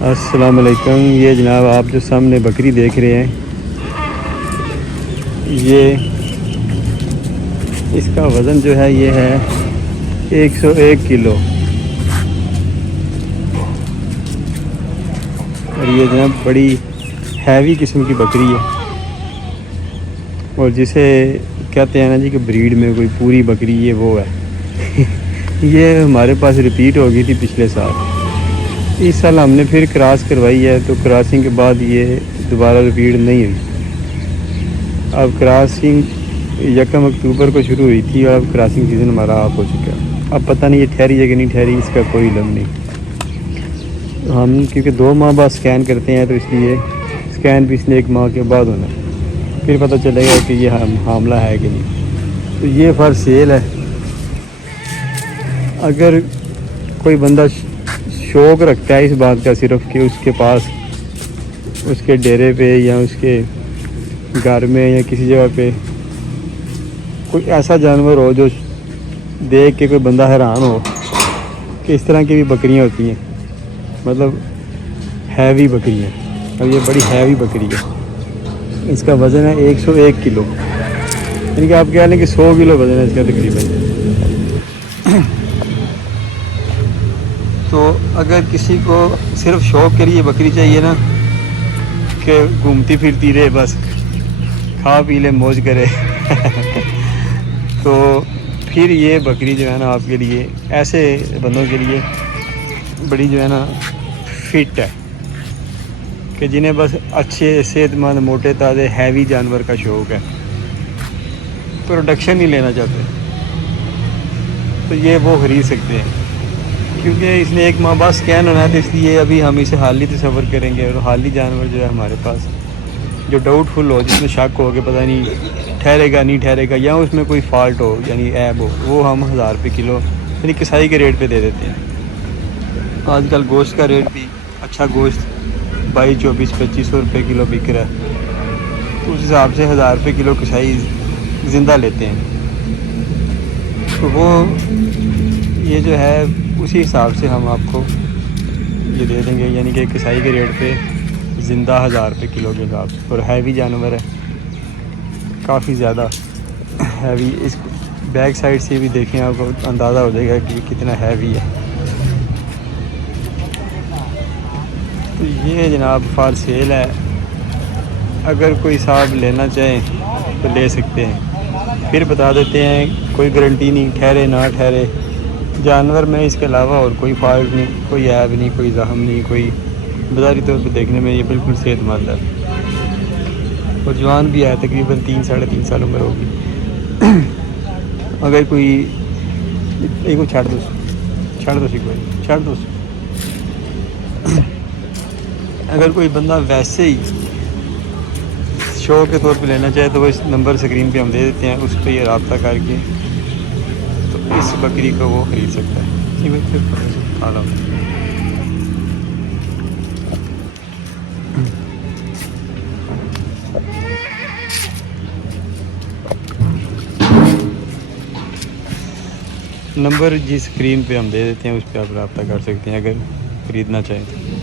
अस्सलाम वालेकुम। ये जनाब आप जो सामने बकरी देख रहे हैं, ये इसका वज़न जो है ये है 101 किलो। और ये जनाब बड़ी हैवी किस्म की बकरी है, और जिसे कहते हैं ना जी कि ब्रीड में कोई पूरी बकरी ये वो है। ये हमारे पास रिपीट हो गई थी पिछले साल। इस साल हमने फिर क्रॉस करवाई है, तो क्रॉसिंग के बाद ये दोबारा रिपीट नहीं हुई। अब क्रॉसिंग 1 अक्टूबर को शुरू हुई थी, और अब क्रॉसिंग सीज़न हमारा ऑफ हो चुका है। अब पता नहीं ये ठहरी है कि नहीं ठहरी, इसका कोई इल्म नहीं। तो हम क्योंकि 2 माह बाद स्कैन करते हैं, तो इसलिए स्कैन पिछले 1 माह के बाद होना है, फिर पता चलेगा कि ये हामला है कि नहीं। तो ये फॉर सेल है। अगर कोई बंदा शौक़ रखता है इस बात का सिर्फ कि उसके पास उसके डेरे पे या उसके घर में या किसी जगह पे कोई ऐसा जानवर हो जो देख के कोई बंदा हैरान हो कि इस तरह की भी बकरियां होती हैं, मतलब हैवी बकरियां। अब ये बड़ी हैवी बकरी है। इसका वज़न है 101 किलो, यानी कि आप कह लें कि 100 किलो वज़न है इसका तकरीबन। तो अगर किसी को सिर्फ शौक़ के लिए बकरी चाहिए ना, कि घूमती फिरती रहे, बस खा पी ले मौज करे, तो फिर ये बकरी जो है ना आपके लिए, ऐसे बंदों के लिए बड़ी जो है ना फिट है, कि जिन्हें बस अच्छे सेहतमंद मोटे ताज़े हैवी जानवर का शौक़ है, प्रोडक्शन नहीं लेना चाहते, तो ये वो खरीद सकते हैं। क्योंकि इसने 1 माह बाद स्कैन होना है, तो इसलिए अभी हम इसे हाल ही तस्वर करेंगे। और हाली जानवर जो है हमारे पास जो डाउटफुल हो, जिसमें शक हो कि पता नहीं ठहरेगा नहीं ठहरेगा, या उसमें कोई फ़ाल्ट हो यानी ऐब हो, वो हम 1000 रुपये किलो यानी कसाई के रेट पे दे देते हैं। आजकल गोश्त का रेट भी, अच्छा गोश्त 22, 24, 2500 रुपये किलो बिक रहा है, तो उस हिसाब से 1000 रुपये किलो कसाई ज़िंदा लेते हैं। तो वो ये जो है उसी हिसाब से हम आपको ये दे देंगे, यानी कि कसाई के रेट पे ज़िंदा 1000 रुपये किलो के हिसाब से। और हैवी जानवर है, काफ़ी ज़्यादा हैवी। इस बैक साइड से भी देखें, आपको अंदाज़ा हो जाएगा कि कितना हैवी है। तो ये जनाब फॉर सेल है। अगर कोई साहब लेना चाहें तो ले सकते हैं। फिर बता देते हैं, कोई गारंटी नहीं, ठहरे ना ठहरे। जानवर में इसके अलावा और कोई फॉल्ट नहीं, कोई ऐब नहीं, कोई ज़ख्म नहीं, कोई बाज़ारी तौर पे देखने में ये बिल्कुल सेहतमंद है। और जवान भी है, तकरीबन 3 साढ़े 3 साल उम्र होगी। अगर कोई एक को छाड़ दो कोई छाड़ दो। अगर कोई बंदा वैसे ही शौक़ के तौर पे लेना चाहे, तो वो इस नंबर स्क्रीन पे हम दे देते हैं, उस पर ये रब्ता करके तो इस बकरी को वो ख़रीद सकता है। नंबर जिस स्क्रीन पे हम दे देते हैं, उस पर आप रब्ता कर सकते हैं अगर ख़रीदना चाहें तो।